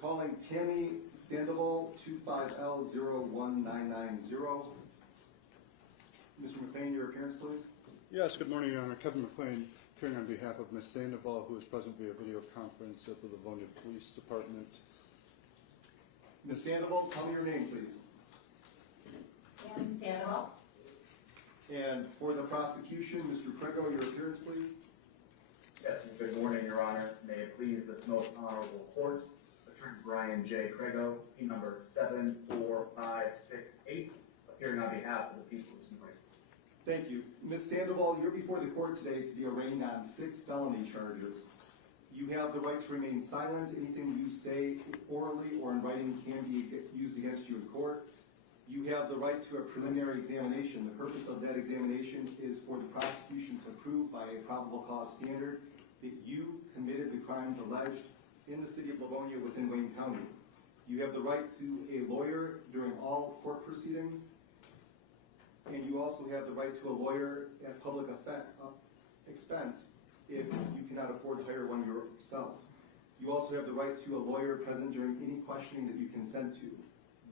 Calling Tammy Sandoval, 25L01990. Mr. McLean, your appearance, please. Yes, good morning, Your Honor. Kevin McLean, appearing on behalf of Ms. Sandoval, who is present via video conference at the Livonia Police Department. Ms. Sandoval, tell me your name, please. Tammy Sandoval. And for the prosecution, Mr. Prego, your appearance, please. Yes, good morning, Your Honor. May it please this most honorable court, Attorney Brian J. Crego, P number 74568, appearing on behalf of the people this morning. Thank you. Ms. Sandoval, you're before the court today to be arraigned on 6 felony charges. You have the right to remain silent. Anything you say orally or in writing can be used against you in court. You have the right to a preliminary examination. The purpose of that examination is for the prosecution to prove by a probable cause standard that you committed the crimes alleged in the city of Livonia within Wayne County. You have the right to a lawyer during all court proceedings, and you also have the right to a lawyer at public expense if you cannot afford to hire one yourself. You also have the right to a lawyer present during any questioning that you consent to.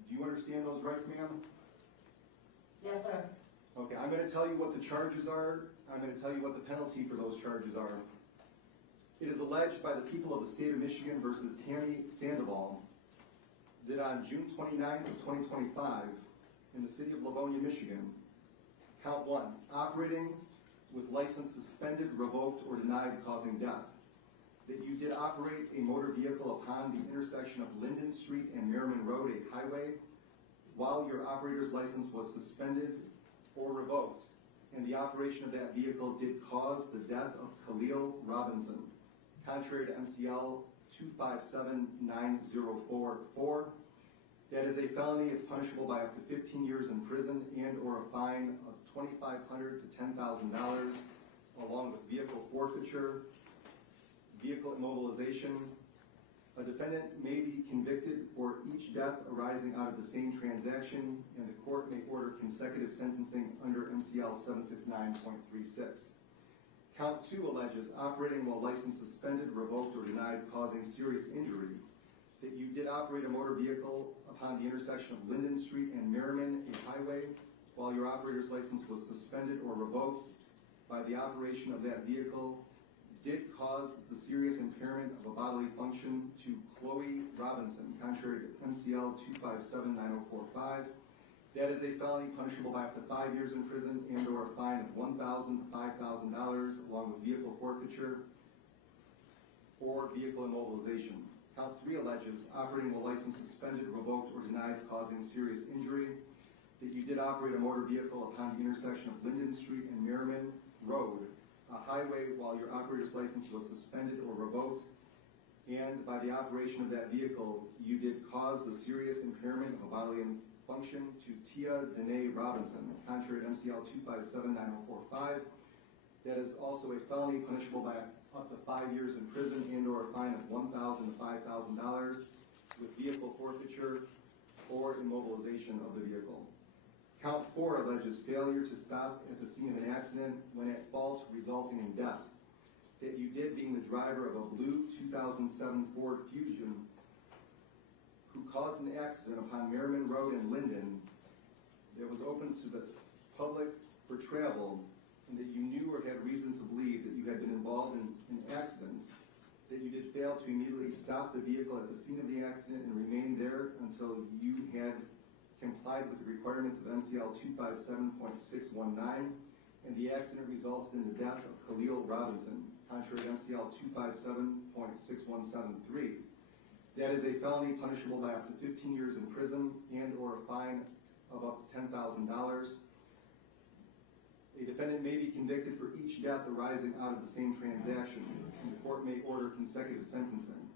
Do you understand those rights, ma'am? Yes, sir. Okay, I'm going to tell you what the charges are. I'm going to tell you what the penalty for those charges are. It is alleged by the people of the state of Michigan versus Tammy Sandoval that on June 29th of 2025 in the city of Livonia, Michigan, count 1, operating with license suspended, revoked, or denied causing death. That you did operate a motor vehicle upon the intersection of Linden Street and Merriman Road, a highway, while your operator's license was suspended or revoked, and the operation of that vehicle did cause the death of Khalil Robinson, contrary to MCL 257904. That is a felony. It's punishable by up to 15 years in prison and or a fine of $2,500 to $10,000, along with vehicle forfeiture, vehicle immobilization. A defendant may be convicted for each death arising out of the same transaction, and the court may order consecutive sentencing under MCL 769.36. Count 2 alleges operating while license suspended, revoked, or denied causing serious injury. That you did operate a motor vehicle upon the intersection of Linden Street and Merriman, a highway, while your operator's license was suspended or revoked. By the operation of that vehicle did cause the serious impairment of a bodily function to Chloe Robinson, contrary to MCL 257904. That is a felony punishable by up to 5 years in prison and or a fine of $1,000 to $5,000, along with vehicle forfeiture or vehicle immobilization. Count 3 alleges operating while license suspended, revoked, or denied causing serious injury. That you did operate a motor vehicle upon the intersection of Linden Street and Merriman Road, a highway, while your operator's license was suspended or revoked, and by the operation of that vehicle, you did cause the serious impairment of a bodily function to Tia Danae Robinson, contrary to MCL 257904. That is also a felony punishable by up to 5 years in prison and or a fine of $1,000 to $5,000 with vehicle forfeiture or immobilization of the vehicle. Count 4 alleges failure to stop at the scene of an accident when at fault, resulting in death. That you did, being the driver of a blue 2007 Ford Fusion, who caused an accident upon Merriman Road in Linden that was open to the public for travel, and that you knew or had reason to believe that you had been involved in an accident. That you did fail to immediately stop the vehicle at the scene of the accident and remain there until you had complied with the requirements of MCL 257.619, and the accident resulted in the death of Khalil Robinson, contrary to MCL 257.6173. That is a felony punishable by up to 15 years in prison and or a fine of up to $10,000. A defendant may be convicted for each death arising out of the same transaction, and the court may order consecutive sentencing.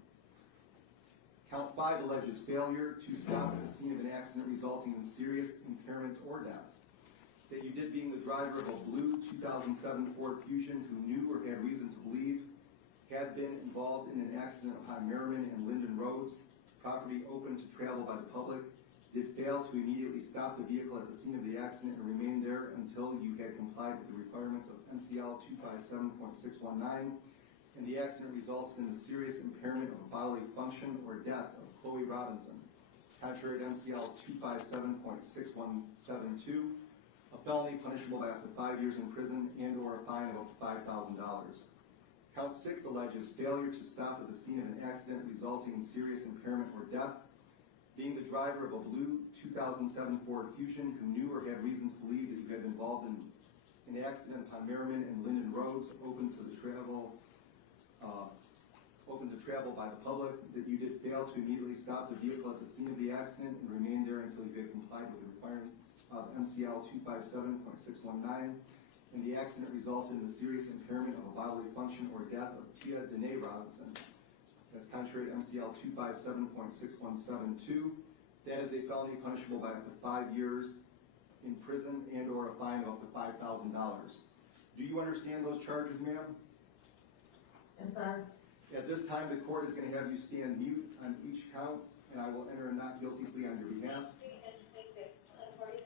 Count 5 alleges failure to stop at the scene of an accident resulting in serious impairment or death. That you did, being the driver of a blue 2007 Ford Fusion, who knew or had reason to believe had been involved in an accident upon Merriman and Linden Roads, property open to travel by the public, did fail to immediately stop the vehicle at the scene of the accident and remain there until you had complied with the requirements of MCL 257.619, and the accident resulted in the serious impairment of bodily function or death of Chloe Robinson, contrary to MCL 257.6172, a felony punishable by up to 5 years in prison and/or a fine of up to $5,000. Count 6 alleges failure to stop at the scene of an accident resulting in serious impairment or death, being the driver of a blue 2007 Ford Fusion who knew or had reason to believe that you had been involved in an accident upon Merriman and Linden Roads open to travel by the public, that you did fail to immediately stop the vehicle at the scene of the accident and remain there until you had complied with the requirements of MCL 257.619, and the accident resulted in the serious impairment of a bodily function or death of Tia Danae Robinson. That's contrary to MCL 257.6172. That is a felony punishable by up to 5 years in prison and/or a fine of up to $5,000. Do you understand those charges, ma'am? Yes, sir. At this time, the court is going to have you stand mute on each count, and I will enter a not guilty plea on your behalf.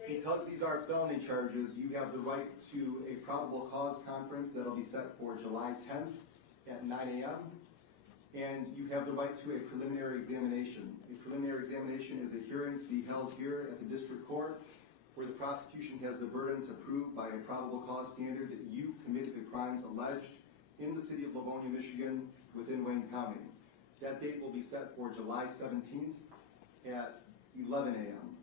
Because these are felony charges, you have the right to a probable cause conference that will be set for July 10th at 9 a.m. And you have the right to a preliminary examination. A preliminary examination is a hearing to be held here at the district court where the prosecution has the burden to prove by a probable cause standard that you committed the crimes alleged in the city of Livonia, Michigan, within Wayne County. That date will be set for July 17th at 11 a.m.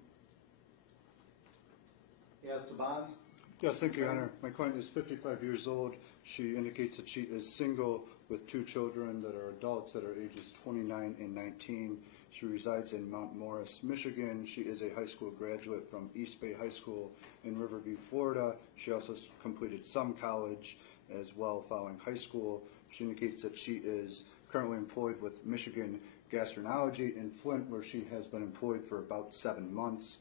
As to bond? Yes, thank you, Your Honor. My client is 55 years old. She indicates that she is single with 2 children that are adults that are ages 29 and 19. She resides in Mount Morris, Michigan. She is a high school graduate from East Bay High School in Riverview, Florida. She also completed some college as well following high school. She indicates that she is currently employed with Michigan Gastroenterology in Flint, where she has been employed for about 7 months.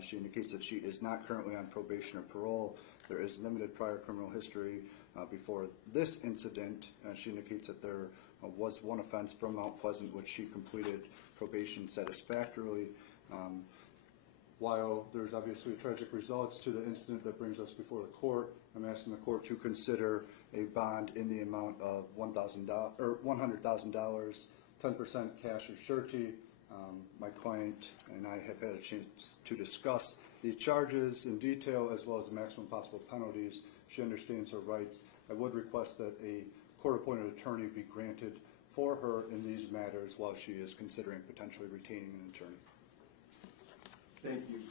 She indicates that she is not currently on probation or parole. There is limited prior criminal history before this incident. She indicates that there was one offense from Mount Pleasant which she completed probation satisfactorily. While there's obviously tragic results to the incident that brings us before the court, I'm asking the court to consider a bond in the amount of $100,000, 10% cash or surety. My client and I have had a chance to discuss the charges in detail as well as the maximum possible penalties. She understands her rights. I would request that a court-appointed attorney be granted for her in these matters while she is considering potentially retaining an attorney. Thank you.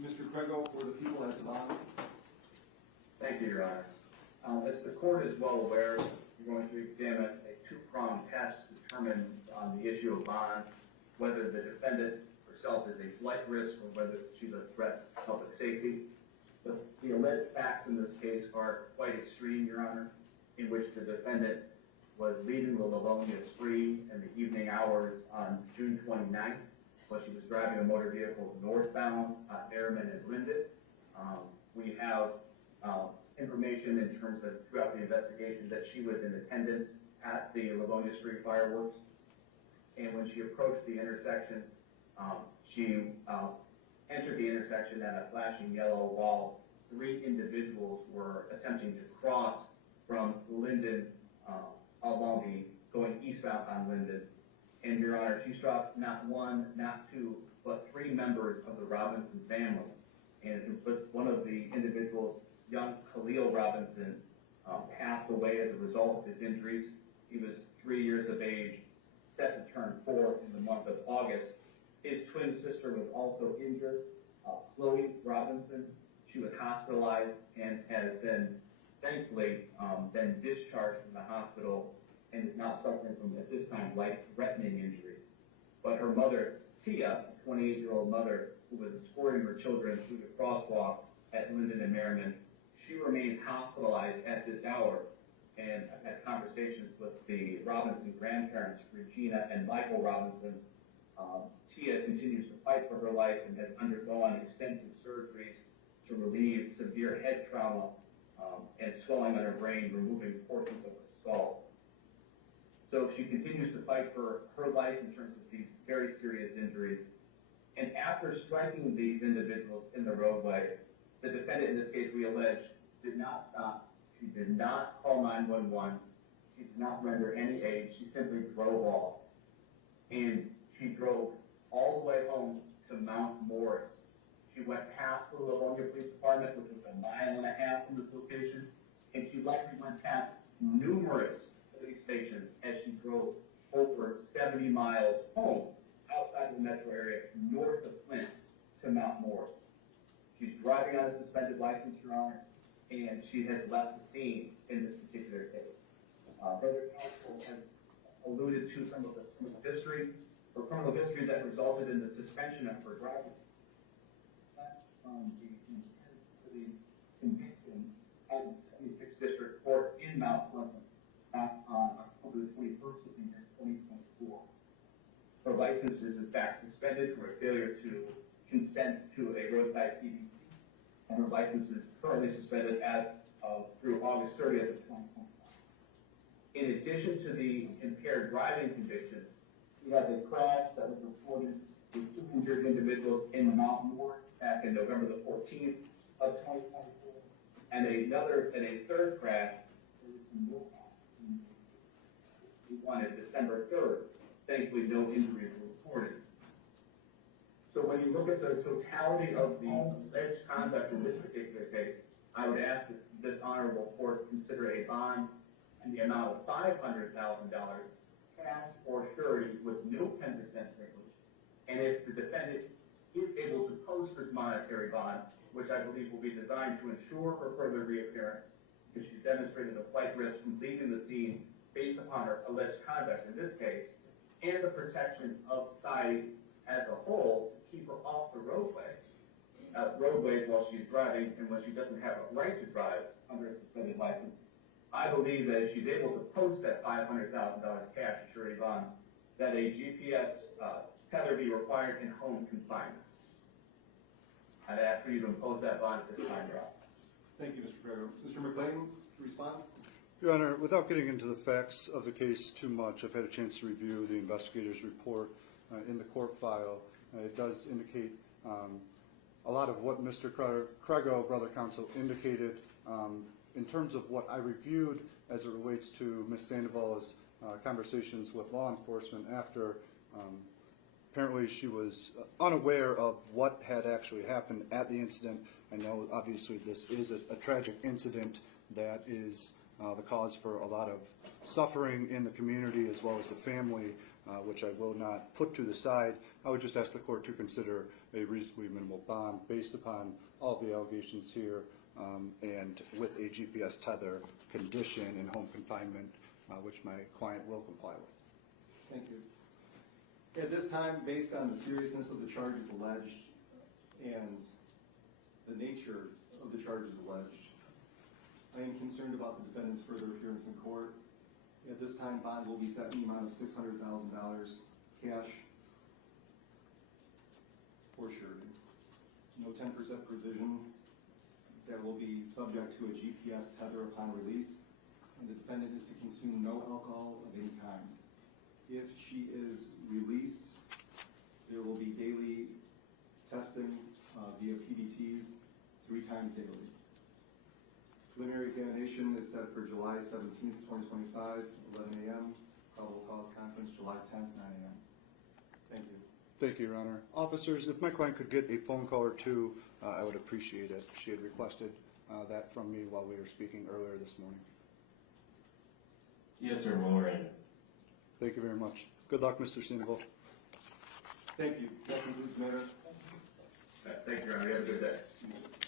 Mr. Crego, for the people as to bond. Thank you, Your Honor. As the court is well aware, you're going to examine a 2-pronged test to determine on the issue of bond whether the defendant herself is a flight risk or whether she's a threat to public safety. The alleged facts in this case are quite extreme, Your Honor, in which the defendant was leaving the Livonia spree in the evening hours on June 29th while she was driving a motor vehicle northbound Merriman and Linden. We have information in terms of throughout the investigation that she was in attendance at the Livonia Spree fireworks. And when she approached the intersection, she entered the intersection at a flashing yellow while 3 individuals were attempting to cross from Linden along going eastbound on Linden. And Your Honor, she struck not 1, not 2, but 3 members of the Robinson family. And one of the individuals, young Khalil Robinson, passed away as a result of his injuries. He was 3 years of age, set to turn 4 in the month of August. His twin sister was also injured, Chloe Robinson. She was hospitalized and has then, thankfully, been discharged from the hospital and is now suffering from, at this time, life-threatening injuries. But her mother, Tia, a 28-year-old mother who was escorting her children through the crosswalk at Linden and Merriman, she remains hospitalized at this hour. And I've had conversations with the Robinson grandparents, Regina and Michael Robinson. Tia continues to fight for her life and has undergone extensive surgeries to relieve severe head trauma and swelling on her brain, removing portions of her skull. So she continues to fight for her life in terms of these very serious injuries. And after striking these individuals in the roadway, the defendant in this case, we allege, did not stop. She did not call 911. She did not render any aid. She simply drove off. And she drove all the way home to Mount Morris. She went past the Livonia Police Department, which was 1.5 miles from this location, and she likely went past numerous police stations as she drove over 70 miles home outside the metro area north of Flint to Mount Morris. She's driving on a suspended license, Your Honor, and she has left the scene in this particular case. Brother counsel has alluded to some of the criminal history that resulted in the suspension of her driving. That's from the conviction at the 76th District Court in Mount Pleasant back on October the 21st of the year 2024. Her license is in fact suspended for a failure to consent to a roadside PDT, and her license is currently suspended as of through August 30th of 2025. In addition to the impaired driving conviction, he has a crash that was reported with 2 injured individuals in Mount Morris back in November the 14th of 2024, and a third crash on December 3rd. Thankfully, no injuries were reported. So when you look at the totality of the alleged conduct in this particular case, I would ask that this honorable court consider a bond in the amount of $500,000 cash or surety with no 10% privilege. And if the defendant is able to post this monetary bond, which I believe will be designed to ensure her further reappearance, because she's demonstrated a flight risk from leaving the scene based upon her alleged conduct in this case, and the protection of society as a whole to keep her off the roadways while she's driving and when she doesn't have a right to drive under a suspended license. I believe that if she's able to post that $500,000 cash surety bond, that a GPS tether be required in home confinement. I'd ask for you to impose that bond at this time, Your Honor. Thank you, Mr. Gregory. Mr. McLean, response? Your Honor, without getting into the facts of the case too much, I've had a chance to review the investigator's report in the court file. It does indicate a lot of what Mr. Crego, brother counsel, indicated in terms of what I reviewed as it relates to Ms. Sandoval's conversations with law enforcement after apparently she was unaware of what had actually happened at the incident. I know obviously this is a tragic incident that is the cause for a lot of suffering in the community as well as the family, which I will not put to the side. I would just ask the court to consider a reasonably minimal bond based upon all the allegations here and with a GPS tether condition in home confinement, which my client will comply with. Thank you. At this time, based on the seriousness of the charges alleged and the nature of the charges alleged, I am concerned about the defendant's further appearance in court. At this time, bond will be set in the amount of $600,000 cash or surety. No 10% provision. That will be subject to a GPS tether upon release. And the defendant is to consume no alcohol of any kind. If she is released, there will be daily testing via PDTs 3 times daily. Preliminary examination is set for July 17th, 2025, 11 a.m. Probable cause conference, July 10th, 9 a.m. Thank you. Thank you, Your Honor. Officers, if my client could get a phone call or two, I would appreciate it. She had requested that from me while we were speaking earlier this morning. Yes, sir. We'll arrange it. Thank you very much. Good luck, Mr. Sandoval. Thank you. That concludes the matter. Thank you, Your Honor. You have a good day.